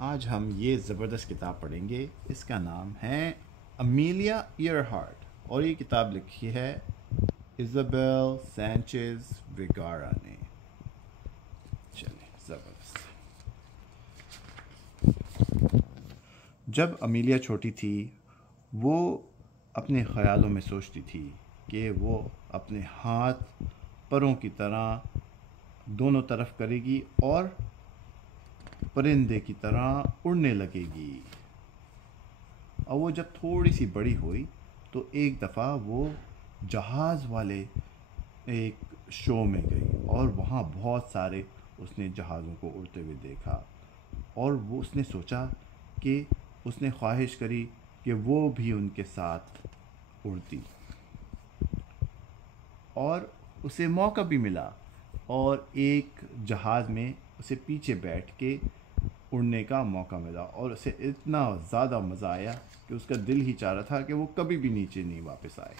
आज हम ये ज़बरदस्त किताब पढ़ेंगे। इसका नाम है अमीलिया ईयरहार्ट और ये किताब लिखी है इज़ाबेल सैंचेज़ वेगारा ने। चलिए, ज़बरदस्त। जब अमीलिया छोटी थी वो अपने ख़यालों में सोचती थी कि वो अपने हाथ परों की तरह दोनों तरफ करेगी और परिंदे की तरह उड़ने लगेगी। और वो जब थोड़ी सी बड़ी हुई तो एक दफ़ा वो जहाज़ वाले एक शो में गई और वहाँ बहुत सारे उसने जहाज़ों को उड़ते हुए देखा और वो उसने सोचा कि उसने ख्वाहिश करी कि वो भी उनके साथ उड़ती और उसे मौका भी मिला और एक जहाज़ में उसे पीछे बैठ के उड़ने का मौका मिला और उसे इतना ज़्यादा मज़ा आया कि उसका दिल ही चाह रहा था कि वो कभी भी नीचे नहीं वापस आए।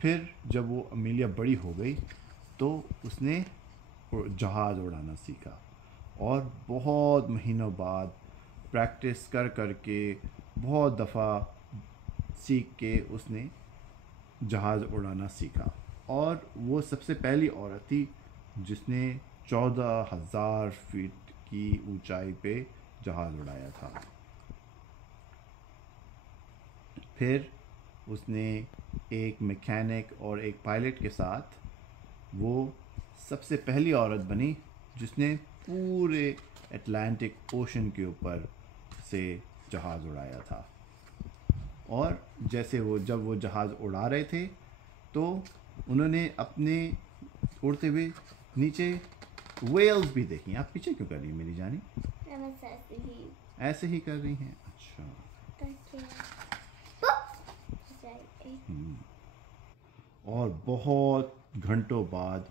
फिर जब वो अमीलिया बड़ी हो गई तो उसने जहाज़ उड़ाना सीखा और बहुत महीनों बाद प्रैक्टिस कर कर के बहुत दफ़ा सीख के उसने जहाज़ उड़ाना सीखा और वो सबसे पहली औरत थी जिसने 14,000 फीट की ऊंचाई पे जहाज़ उड़ाया था। फिर उसने एक मैकेनिक और एक पायलट के साथ वो सबसे पहली औरत बनी जिसने पूरे अटलांटिक ओशन के ऊपर से जहाज़ उड़ाया था। और जैसे वो जब वो जहाज़ उड़ा रहे थे तो उन्होंने अपने उड़ते हुए नीचे वेल्स भी देखी। आप पीछे क्यों कर रही हैं मेरी जानी? ऐसे ही कर रही हैं। अच्छा। और बहुत घंटों बाद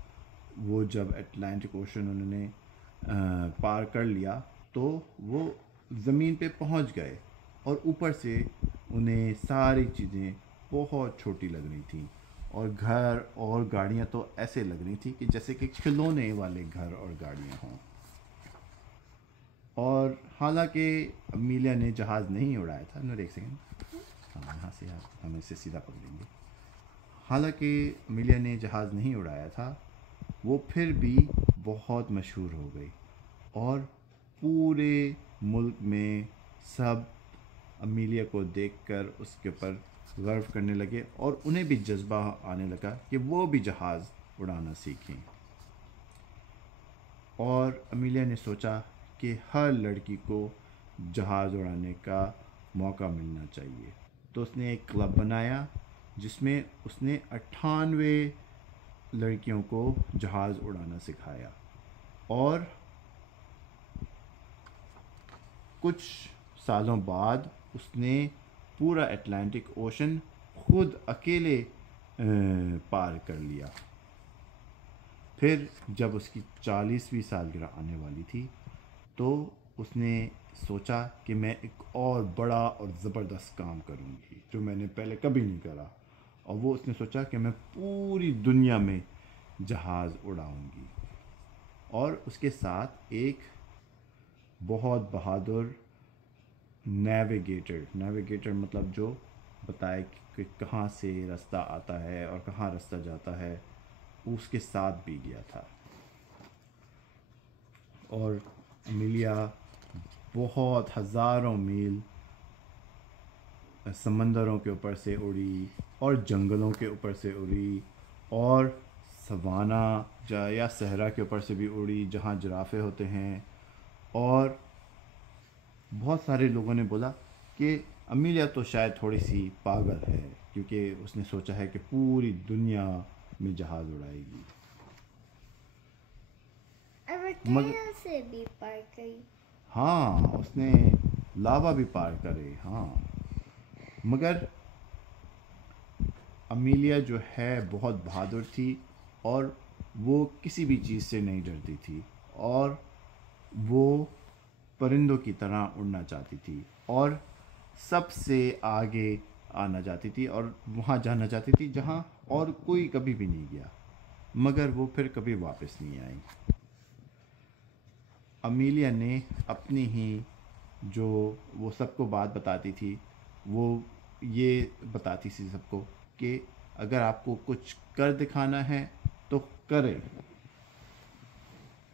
वो जब अटलांटिक ओशन उन्होंने पार कर लिया तो वो ज़मीन पे पहुंच गए और ऊपर से उन्हें सारी चीज़ें बहुत छोटी लग रही थी और घर और गाड़ियाँ तो ऐसे लग रही थी कि जैसे कि खिलौने वाले घर और गाड़ियाँ हों। और हालांकि अमीलिया ने जहाज़ नहीं उड़ाया था। नूर एक सेकेंड, हाँ यहाँ से हम इसे सीधा पकड़ेंगे। हालांकि अमीलिया ने जहाज़ नहीं उड़ाया था वो फिर भी बहुत मशहूर हो गई और पूरे मुल्क में सब अमीलिया को देखकर उसके ऊपर गर्व करने लगे और उन्हें भी जज्बा आने लगा कि वो भी जहाज़ उड़ाना सीखें। और अमीलिया ने सोचा कि हर लड़की को जहाज़ उड़ाने का मौका मिलना चाहिए तो उसने एक क्लब बनाया जिसमें उसने 98 लड़कियों को जहाज़ उड़ाना सिखाया और कुछ सालों बाद उसने पूरा अटलांटिक ओशन खुद अकेले पार कर लिया। फिर जब उसकी 40वीं सालगिरह आने वाली थी तो उसने सोचा कि मैं एक और बड़ा और ज़बरदस्त काम करूँगी जो मैंने पहले कभी नहीं करा और वो उसने सोचा कि मैं पूरी दुनिया में जहाज़ उड़ाऊँगी। और उसके साथ एक बहुत बहादुर नेविगेटर मतलब जो बताए कि कहाँ से रास्ता आता है और कहाँ रास्ता जाता है, उसके साथ भी गया था। और अमीलिया बहुत हज़ारों मील समंदरों के ऊपर से उड़ी और जंगलों के ऊपर से उड़ी और सवाना या सहरा के ऊपर से भी उड़ी जहाँ जिराफ़े होते हैं। और बहुत सारे लोगों ने बोला कि अमीलिया तो शायद थोड़ी सी पागल है क्योंकि उसने सोचा है कि पूरी दुनिया में जहाज़ उड़ाएगी। मगर से भी पार करी। हाँ, उसने लावा भी पार करे। हाँ, मगर अमीलिया जो है बहुत बहादुर थी और वो किसी भी चीज़ से नहीं डरती थी और वो परिंदों की तरह उड़ना चाहती थी और सबसे आगे आना चाहती थी और वहाँ जाना चाहती थी जहाँ और कोई कभी भी नहीं गया, मगर वो फिर कभी वापस नहीं आई। अमीलिया ने अपनी ही जो वो सबको बात बताती थी, वो ये बताती थी सबको कि अगर आपको कुछ कर दिखाना है तो करें,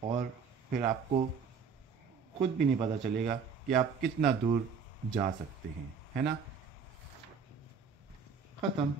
और फिर आपको खुद भी नहीं पता चलेगा कि आप कितना दूर जा सकते हैं, है ना। ख़त्म।